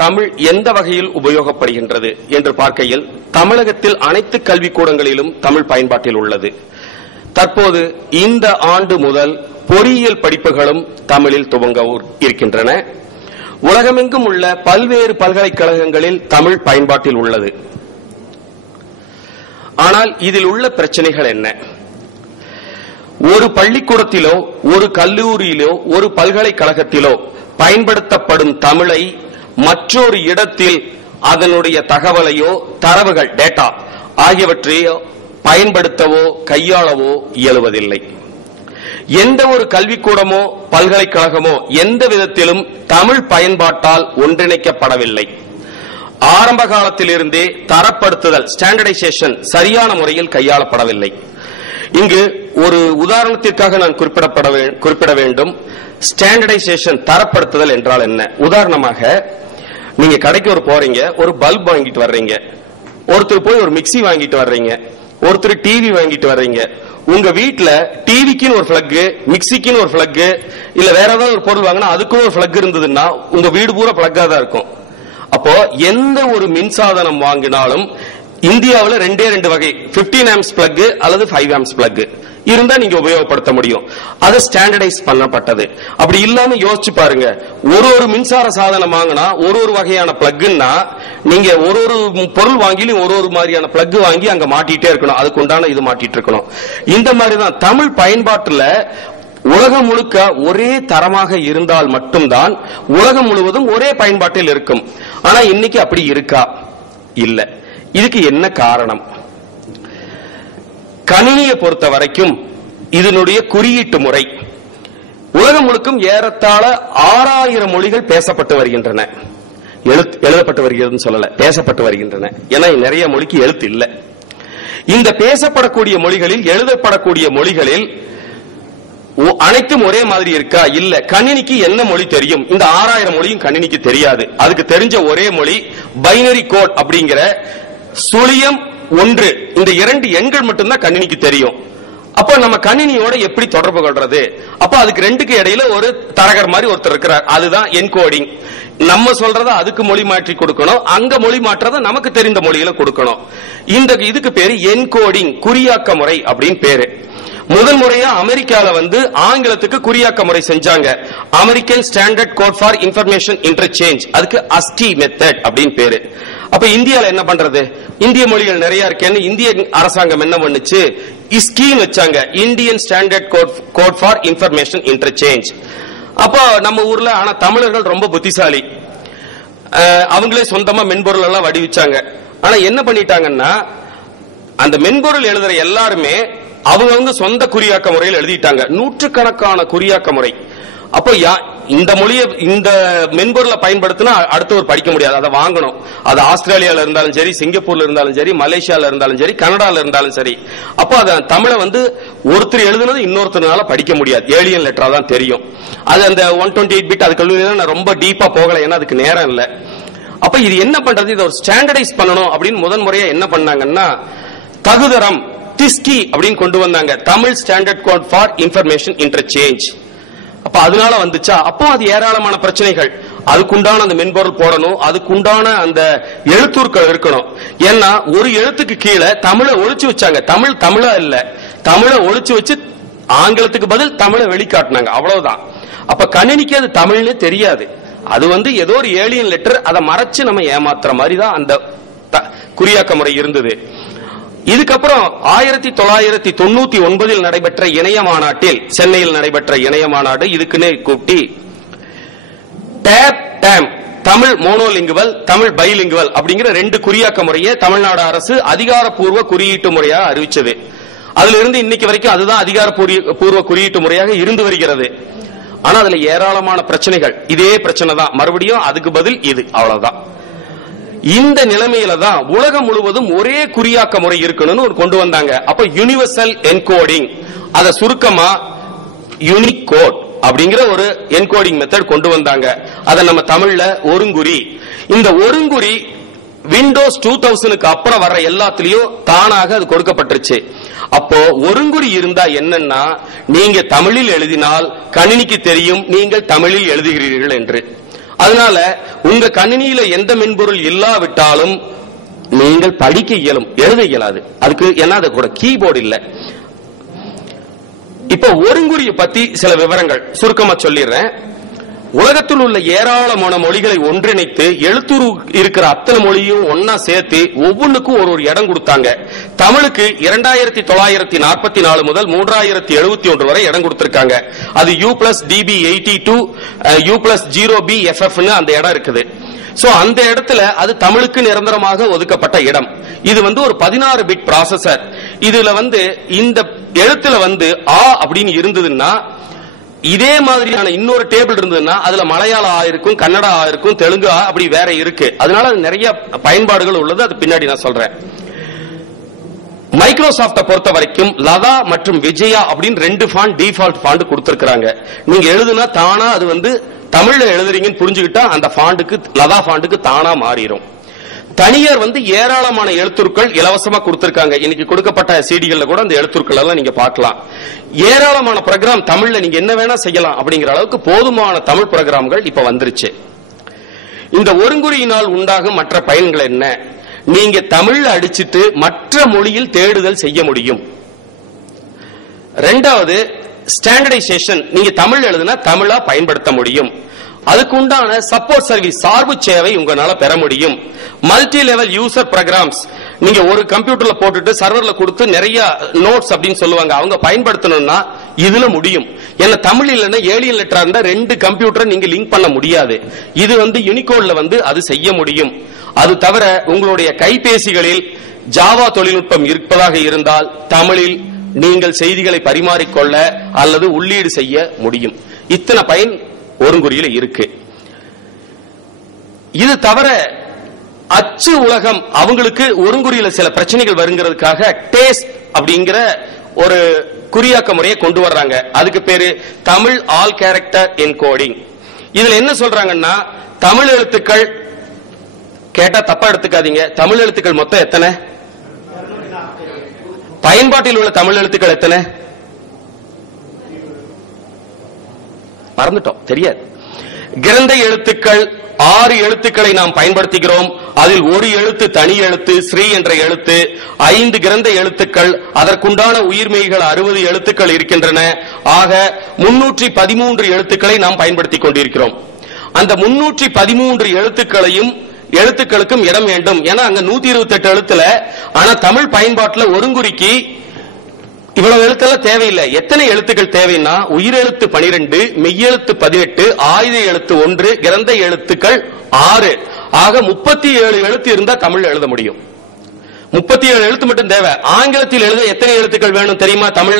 தமிழ் எந்த வகையில் உபயோகப்படுகின்றது என்று பார்க்கையில் தமிழகத்தில் அனைத்து கல்விக்கூடங்களிலும் தமிழ் பயன்பாட்டில் உள்ளது. தற்போது இந்த ஆண்டு முதல் பொறியியல் படிப்புகளும் தமிழில் துவங்க இருக்கின்றன. உலகமெங்கும் உள்ள பல்வேறு பல்கலைக்கழகங்களில் தமிழ் பயன்பாட்டில் உள்ளது. ஆனால் இதில் உள்ள பிரச்சனைகள் என்ன? ஒரு பள்ளிக்கூடத்திலோ ஒரு கல்லூரியிலோ ஒரு பல்கலைக்கழகத்திலோ பயன்படுத்தப்படும் தமிழை மற்றொரு இடத்தில் அதனுடைய தகவலையோ தரவுகள் டேட்டா ஆகியவற்றையோ பயன்படுத்தவோ கையாளவோ இயலுவதில்லை. எந்த ஒரு கல்விக்கூடமோ பல்கலைக்கழகமோ எந்த விதத்திலும் தமிழ் பயன்பாட்டால் ஒன்றிணைக்கப்படவில்லை. ஆரம்ப காலத்திலிருந்தே தரப்படுத்துதல் ஸ்டாண்டர்டைசேஷன் சரியான முறையில் கையாளப்படவில்லை. இங்கு ஒரு உதாரணத்திற்காக நான் குறிப்பிட வேண்டும். ஸ்டாண்டர்டைசேஷன் தரப்படுத்துதல் என்றால் என்ன? உதாரணமாக நீங்க கடைக்கு போறீங்க, ஒரு பல்ப் வாங்கிட்டு வர்றீங்க, ஒருத்தர் போய் ஒரு மிக்சி வாங்கிட்டு வர்றீங்க, ஒருத்தர் டிவி வாங்கிட்டு வர்றீங்க. உங்க வீட்டுல டிவிக்குன்னு ஒரு பிளக், மிக்சிக்குன்னு ஒரு பிளக், இல்ல வேற ஏதாவது ஒரு பொருள் வாங்கினா அதுக்கும் ஒரு பிளக் இருந்ததுன்னா உங்க வீடு பூரா பிளக்கா தான் இருக்கும். அப்போ எந்த ஒரு மின்சாதனம் வாங்கினாலும் இந்தியாவில் ரெண்டு வகை, 15 ஆம்ஸ் பிளக் அல்லது 5 ஆம்ஸ் பிளக் இருந்தா நீங்க உபயோகப்படுத்த முடியும். அது ஸ்டாண்டர்டைஸ் பண்ணப்பட்டது. அப்படி இல்லாம யோசிச்சு பாருங்க, ஒரு மின்சார சாதனம் வாங்கினா ஒரு வகையான பிளக்னா நீங்க ஒரு பொருள் வாங்கி ஒரு மாதிரியான பிளக் வாங்கி அங்க மாட்டிட்டே இருக்கணும். அதுக்கு உண்டான இது மாட்டிட்டு இருக்கணும். இந்த மாதிரிதான் தமிழ் பயன்பாட்டுல உலகம் முழுக்க ஒரே தரமாக இருந்தால் மட்டும்தான் உலகம் முழுவதும் ஒரே பயன்பாட்டில் இருக்கும். ஆனா இன்னைக்கு அப்படி இருக்கா? இல்ல. இதுக்கு என்ன காரணம்? கணினியை பொறுத்த வரைக்கும் இதனுடைய குறியீட்டு முறை உலகம் முழுக்கும் ஏறத்தாழ 6000 மொழிகள் பேசப்பட்டு வருகின்றன. எழுதப்பட்டு வருகிறது சொல்லல, பேசப்பட்டு வருகின்றன. ஏன்னா நிறைய மொழிக்கு எழுத்து இல்ல. இந்த பேசப்படக்கூடிய மொழிகளில், எழுதப்படக்கூடிய மொழிகளில் அனைத்தும் ஒரே மாதிரி இருக்கா? இல்ல. கணினிக்கு என்ன மொழி தெரியும்? இந்த 6000 மொழியும் கணினிக்கு தெரியாது. அதுக்கு தெரிஞ்ச ஒரே மொழி பைனரி கோட் அப்படிங்கிற சுழியம் 1, இந்த 2 எண்கள் மட்டும்தான் கணினிக்கு தெரியும். அப்ப நம்ம கணினியோட எப்படி தொடர்பு கொள்றது? அப்ப அதுக்கு 2க்கு இடையில ஒரு தரகர் மாதிரி ஒருத்தர் இருக்கிறார். அதுதான் என்கோடிங். நம்ம சொல்றத அதுக்கு மொழி மாற்றி கொடுக்கணும், அங்க மொழி மாற்றத நமக்கு தெரிந்த மொழியில கொடுக்கணும். இதுக்கு பேரு என்கோடிங், குறியாக்க முறை அப்படின்னு பேரு. முதல் முறையா அமெரிக்கால ஆங்கிலத்துக்கு குறியாக்க முறை செஞ்சாங்க. American standard code for information interchange, அதுக்கு ASCII மெத்தட் அப்படின்னு பேரு. அப்ப இந்தியால என்ன பண்றது? இந்திய மொழிகள் நிறைய இருக்கேன்னு இந்திய அரசாங்கம் என்ன பண்ணுச்சு? ISKI வச்சாங்க, Indian standard code for information interchange. அப்போ நம்ம ஊர்ல ஆனா தமிழர்கள் ரொம்ப புத்திசாலி, அவங்களே சொந்தமா மென்பொருள் எல்லாம் வடிவிச்சாங்க. ஆனா என்ன பண்ணிட்டாங்கன்னா, அந்த மென்பொருள் எழுதுற எல்லாருமே அவங்க சொந்த குறியாக்க முறையில் எழுதிட்டாங்க, நூற்றுக்கணக்கான குறியாக்க முறை. அப்போ இந்த மொழியை, இந்த மென்பொருளை பயன்படுத்தினா அடுத்தவர் படிக்க முடியாது, அதை வாங்கணும். அது ஆஸ்திரேலியால இருந்தாலும் சரி, சிங்கப்பூர்ல இருந்தாலும் சரி, மலேசியால இருந்தாலும் சரி, கனடால இருந்தாலும் சரி. அப்போ அத தமிழை ஒருத்தர் எழுதுனது இன்னொருத்தனால படிக்க முடியாது, ஏலியன் லெட்டரா தான் தெரியும். அது அந்த 128 பிட் அதுக்கு நான் ரொம்ப டீப்பா போகல, ஏன்னா அதுக்கு நேரம் இல்ல. அப்ப இது என்ன பண்றது? இதை ஒரு ஸ்டாண்டர்டைஸ் பண்ணணும் அப்படின்னு முதன் முறையா என்ன பண்ணாங்கன்னா, தகுதரம் TISKI அப்படின்னு கொண்டு வந்தாங்க, Tamil standard code for information interchange. அப்ப அதனால வந்துச்சா? அப்போ அது ஏராளமான பிரச்சனைகள். அதுக்குண்டான அந்த மென்பொருள் போடணும், அதுக்குண்டான அந்த எழுத்துக்கள் இருக்கணும். ஏன்னா ஒரு எழுத்துக்கு கீழே தமிழை ஒழிச்சு வச்சாங்க. தமிழா இல்ல, தமிழை ஒழிச்சு வச்சு ஆங்கிலத்துக்கு பதில் தமிழை வெளிக்காட்டினாங்க, அவ்வளவுதான். அப்ப கணினிக்கு அது தமிழ்னு தெரியாது. அது ஏதோ ஒரு ஏலியன் லெட்டர், அதை மறைச்சு நம்ம ஏமாத்துற மாதிரி தான் அந்த குறியாக்க முறை இருந்தது. இதுக்கப்புறம் 1999 நடைபெற்ற இணைய மாநாட்டில், சென்னையில் நடைபெற்ற இணைய மாநாடு, இதுக்குன்னு கூப்பிட்டு TAB Tamil monolingual, Tamil bilingual அப்படிங்கிற 2 குறியாக்க முறையை தமிழ்நாடு அரசு அதிகாரப்பூர்வ குறியீட்டு முறையாக அறிவிச்சது. அதுல இருந்து இன்னைக்கு வரைக்கும் அதுதான் அதிகாரப்பூர்வ குறியீட்டு முறையாக இருந்து வருகிறது. ஆனா அதுல ஏராளமான பிரச்சனைகள். இதே பிரச்சனை தான், மறுபடியும் அதுக்கு பதில் இது, அவ்வளவுதான். இந்த நிலைமையில தான் உலகம் முழுவதும் ஒரே குறியாக்க முறை இருக்கணும்னு கொண்டு வந்தாங்க. அப்ப யூனிவர்சல் என்கோடிங், அத சுருக்கமா யூனிக் கோட் அப்படிங்கிற ஒரு என்கோடிங் மெத்தட் கொண்டு வந்தாங்க. அத நம்ம தமிழ்ல ஒருங்குறி. இந்த ஒருங்குறி விண்டோஸ் 2000க்கு அப்புறம் வர்ற எல்லாத்திலயும் தானாக அது கொடுக்கப்பட்டுருச்சு. அப்போ ஒருங்குறி இருந்தா என்னன்னா, நீங்க தமிழில் எழுதினால் கணினிக்கு தெரியும் நீங்கள் தமிழில் எழுதுகிறீர்கள் என்று. அதனால உங்க கணினியில எந்த மென்பொருள் இல்லாவிட்டாலும் நீங்கள் படிக்க இயலும், எழுத இயலாது. அதுக்கு என்ன, அது கூட கீபோர்டு இல்ல. இப்ப ஒருங்குறியை பத்தி சில விவரங்கள் சுருக்கமா சொல்லிடுறேன். உலகத்தில் உள்ள ஏராளமான மொழிகளை ஒன்றிணைத்து எழுத்துரு இருக்கிற அத்தனை மொழியும் ஒன்னா சேர்த்து ஒவ்வொன்றுக்கும் ஒரு இடம் கொடுத்தாங்க. தமிழுக்கு 2944 முதல் 3071 வரை இடம் கொடுத்திருக்காங்க. அது U+DB82 U+0BFF அந்த இடம் இருக்குது. சோ அந்த இடத்துல அது தமிழுக்கு நிரந்தரமாக ஒதுக்கப்பட்ட இடம். இது ஒரு 16 பிட் ப்ராசஸர். இதுல இந்த எழுத்துல ஆ அப்படின்னு இருந்ததுன்னா இதே மாதிரியான இன்னொரு டேபிள் இருந்ததுன்னா அதுல மலையாள ஆ இருக்கும், கன்னடா ஆ இருக்கும், தெலுங்கு ஆ அப்படி வேற இருக்கு. அதனால நிறைய பயன்பாடுகள் உள்ளது. அது பின்னாடி நான் சொல்றேன். மைக்ரோசாப்ட பொறுத்த வரைக்கும் லதா மற்றும் விஜயா அப்படின்னு 2 ஃபாண்ட் டிஃபால்ட் ஃபாண்ட் கொடுத்திருக்காங்க. நீங்க எழுதுனா தானா அது தமிழ்ல எழுதுறீங்கன்னு புரிஞ்சுக்கிட்டா அந்த ஃபாண்டுக்கு லதா ஃபாண்டுக்கு தானா மாறிடும். தனியார் ஏராளமான எழுத்துக்கள் இலவசமா கொடுத்திருக்காங்க. இன்னைக்கு கொடுக்கப்பட்ட சிடிகள்ல கூட அந்த எழுத்துக்கள் எல்லாம் நீங்க பார்க்கலாம். ஏராளமான ப்ரோக்ராம் தமிழ்ல நீங்க என்ன வேணா செய்யலாம் அப்படிங்கிற அளவுக்கு போதுமான தமிழ் ப்ரோக்ராம்கள் இப்ப வந்துருச்சு. இந்த ஒருங்குறியினால் உண்டாகும் மற்ற பயன்கள் என்ன? நீங்க தமிழ்ல அடிச்சிட்டு மற்ற மொழியில் தேடுதல் செய்ய முடியும். ரெண்டாவது, ஸ்டாண்டர்டைசேஷன். நீங்க தமிழ் எழுதுனா தமிழா பயன்படுத்த முடியும். அதுக்கு உண்டான சப்போர்ட் சர்வீஸ், சார்பு சேவை உங்களால பெற முடியும். மல்டி லெவல் யூசர் ப்ரோக்ராம்ஸ், நீங்க ஒரு கம்ப்யூட்டர்ல போட்டுட்டு சர்வர்ல கொடுத்து நிறைய நோட்ஸ் அப்படின்னு சொல்லுவாங்க, அவங்க பயன்படுத்தணும்னா இதுல முடியும். ஏன்னா தமிழ் இல்லைன்னா ஏலியன் லெட்டரா இருந்தா 2 கம்ப்யூட்டரை நீங்க லிங்க் பண்ண முடியாது. இது யூனிகோட்ல அது செய்ய முடியும். அது தவிர உங்களுடைய கைபேசிகளில் ஜாவா தொழில்நுட்பம் இருப்பதாக இருந்தால் தமிழில் நீங்கள் செய்திகளை பரிமாறிக்கொள்ள அல்லது உள்ளீடு செய்ய முடியும். இத்தனை பயன் ஒருங்குறியில இருக்கு. இது தவிர அச்சு உலகம் அவங்களுக்கு ஒருங்குறியில சில பிரச்சனைகள் வருங்கிறதுக்காக டேஸ்ட் அப்படிங்கிற ஒரு குறியாக்க முறையை கொண்டு வர்றாங்க. அதுக்கு பேரு தமிழ் ஆல் கேரக்டர் என்கோடிங். இதுல என்ன சொல்றாங்கன்னா, தமிழ் எழுத்துக்கள் கேட்டா தப்பா எடுத்துக்காதீங்க, தமிழ் எழுத்துக்கள் மொத்தம் எத்தனை? பயன்பாட்டில் உள்ள தமிழ் எழுத்துக்கள் எத்தனை? மறந்துட்டோம், தெரியாது. கிரந்த எழுத்துக்கள் 6 எழுத்துக்களை நாம் பயன்படுத்துகிறோம். அதில் ஒரு எழுத்து தனி எழுத்து, ஸ்ரீ என்ற எழுத்து. 5 கிரந்த எழுத்துக்கள், அதற்குண்டான உயிர்மெய்கள் 60 எழுத்துக்கள் இருக்கின்றன. ஆக 313 எழுத்துக்களை நாம் பயன்படுத்திக் கொண்டிருக்கிறோம். அந்த 313 எழுத்துக்களுக்கும் இடம் வேண்டும். ஏன்னா அங்க 128 எழுத்துல, ஆனா தமிழ் பயன்பாட்டில் ஒருங்குறிக்கு இவ்வளவு எழுத்தெல்லாம் தேவையில்லை. எத்தனை எழுத்துக்கள் தேவைன்னா, உயிரெழுத்து 12, மெய்யெழுத்து 18, ஆயுத எழுத்து 1, கிரந்த எழுத்துக்கள் 6. ஆக 37 எழுத்து இருந்தா தமிழ் எழுத முடியும். 37 எழுத்து மட்டும் தேவை. ஆங்கிலத்தில் எழுத எத்தனை எழுத்துக்கள் வேணும் தெரியுமா? தமிழ்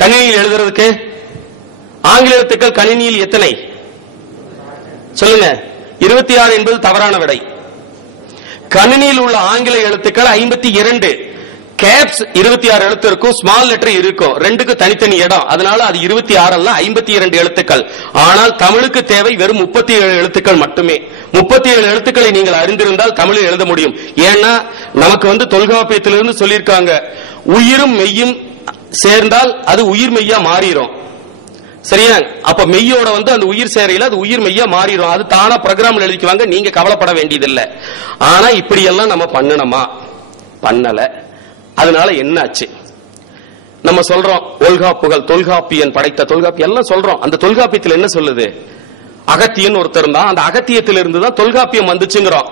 கணினியில் எழுதுறதுக்கு ஆங்கில எழுத்துக்கள் கணினியில் எத்தனை சொல்லுங்க? 26 என்பது தவறான விடை. கணினியில் உள்ள ஆங்கில எழுத்துக்கள் 52. கேப்ஸ் 26 எழுத்து இருக்கும், ஸ்மால் லெட்டர் இருக்கும், 2க்கு தனித்தனி இடம். அதனால அது 26 அல்ல, 52 எழுத்துக்கள். ஆனால் தமிழுக்கு தேவை வெறும் 37 எழுத்துக்கள் மட்டுமே. 37 எழுத்துக்களை நீங்கள் அறிந்திருந்தால் தமிழில் எழுத முடியும். ஏன்னா நமக்கு தொல்காப்பியத்திலிருந்து சொல்லியிருக்காங்க, உயிரும் மெய்யும் சேர்ந்தால் அது உயிர் மெய்யா மாறிடும். சரியா? அப்ப மெய்யோட அந்த உயிர் சேரையில அது உயிர் மெய்யா மாறிடும். அது தானா ப்ரோக்ராம்ல எழுதிக்குவாங்க, நீங்க கவலைப்பட வேண்டியதில்லை. ஆனா இப்படி எல்லாம் நம்ம பண்ணணுமா? பண்ணல. அதனால என்னாச்சு? நம்ம சொல்றோம் தொல்காப்புகள், தொல்காப்பியன் படைத்த தொல்காப்பியம் எல்லாம் சொல்றோம். அந்த தொல்காப்பியத்தில் என்ன சொல்லுது? அகத்தியன் ஒருத்தர் தான், அந்த அகத்தியத்திலிருந்து தான் தொல்காப்பியம் வந்துச்சுங்கிறோம்.